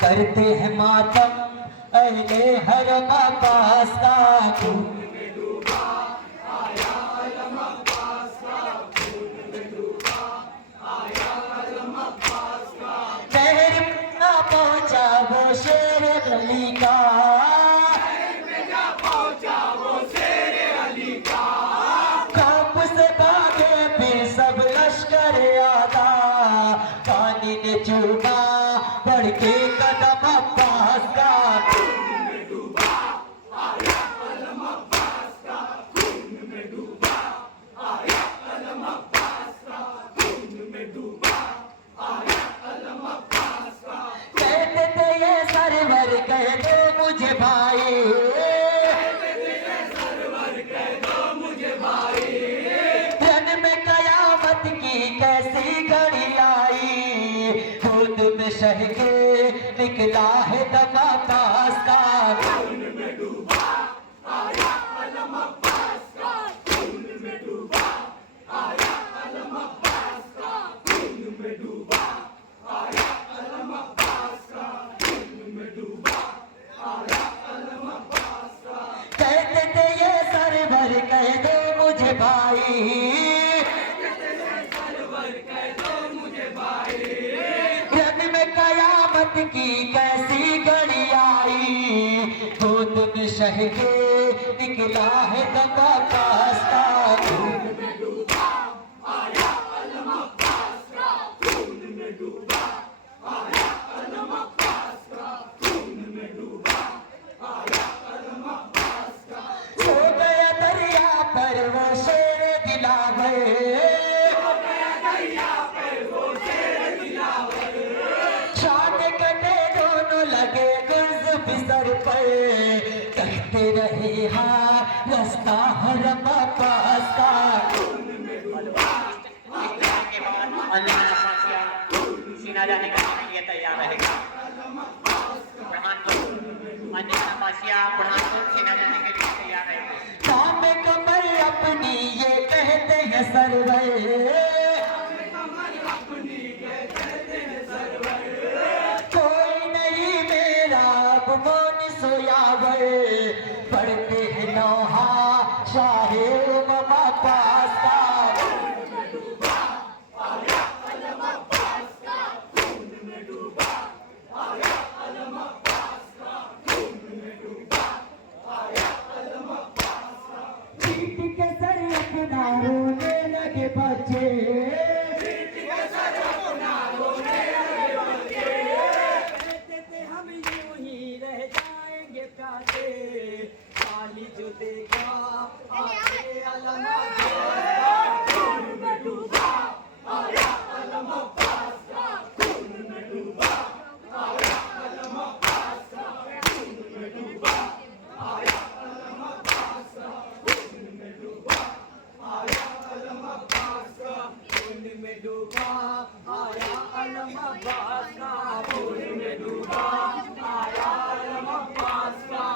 करते हैं मातम अहले हरम अब्बास का, खून में डूबा आया अलम अब्बास का, खून में डूबा आया अलम अब्बास का। शहर ना पहुंचा वो शेर अली का, शहर में ना पहुंचा वो शेर अली का। खौफ से भागे फिर सब लश्कर आदा, पानी ने चूमा बढ़ के कदम अब्बास का, खून में डूबा आया अलम अब्बास का, खून में डूबा आया अलम अब्बास का, खून में डूबा आया अलम अब्बास का। कहते थे ये सरवर कह दो मुझे भाई, कहते थे ये सरवर कह दो मुझे भाई। रन में कयामत की कैसी घड़ी आई, खुद में शह के निकला है दम अब्बास का, खून में डूबा आया अलम अब्बास का, खून में डूबा आया अलम अब्बास का, खून में डूबा आया अलम अब्बास का, खून में डूबा आया अलम अब्बास का। कहते थे ये सरवर कह दो मुझे भाई, कहते थे सरवर कह दो मुझे भाई। रन में कयामत की कैसी घड़ी आई, खुद में शह के निकला है दम अब्बास का, खून में डूबा आया अलम अब्बास का, खून में डूबा आया अलम अब्बास का, खून में डूबा आया अलम अब्बास का। सो गया दरिया पर वो शेर दिलावर, सो गया दरिया पर वो शेर दिलावर। शान कटे दोनों लगे गुर्ज बिस्तर पर, कहते रहे हाँ रास्ता हरम अब्बास का, खून में डूबा आया अलम अब्बास का, सीना जाने के लिए तैयार रहेगा। सीना जाने के लिए तैयार रहेगा। सामने कमर अपनी ये कहते हैं सरवर, कोई नहीं मेरा अब मौन सोयावर, पढ़ते हैं नौहा शाहे उमम अब्बास का, खून में डूबा आया अलम अब्बास का, खून में डूबा आया अलम अब्बास का, खून में डूबा आया अलम अब्बास का। पीठ के सर अपना रोने लगे बच्चे, पीठ के सर अपना रोने लगे बच्चे। कहते थे हम यूं ही रह जाएंगे प्यासे, काली जो देखा आगे अलम अब्बास का, खून में डूबा आया अलम अब्बास का, खून में डूबा आया अलम अब्बास का, खून में डूबा आया अलम अब्बास का, खून में डूबा आया अलम अब्बास का, खून में डूबा आया अलम अब्बास का, खून में डूबा आया अलम अब्बास का,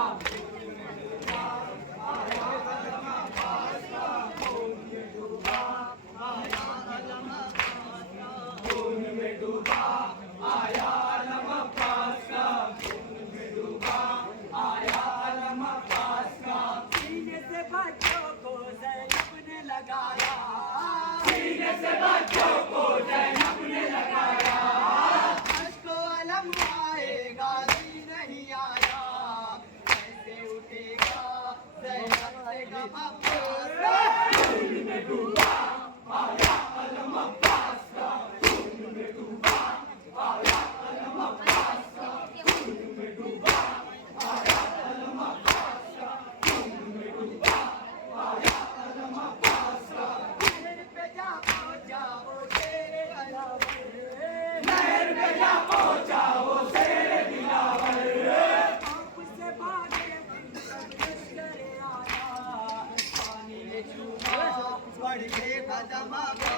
आया अलम अब्बास का, खून में डूबा आया अलम अब्बास का, खून में डूबा आया अलम अब्बास का, खून में डूबा आया अलम अब्बास का। सीने से बच्चों को ज़ैनब ने लगाया, सीने से बच्चों को ज़ैनब ने लगाया। अश्को अलम आएगा जी नहीं आया, कैसे उठेगा ज़ैनब से गम अब्बास का, खून में डूबा आया अलम अब्बास का, खून में डूबा आया अलम अब्बास का, खून में डूबा आया अलम अब्बास का, खून जमा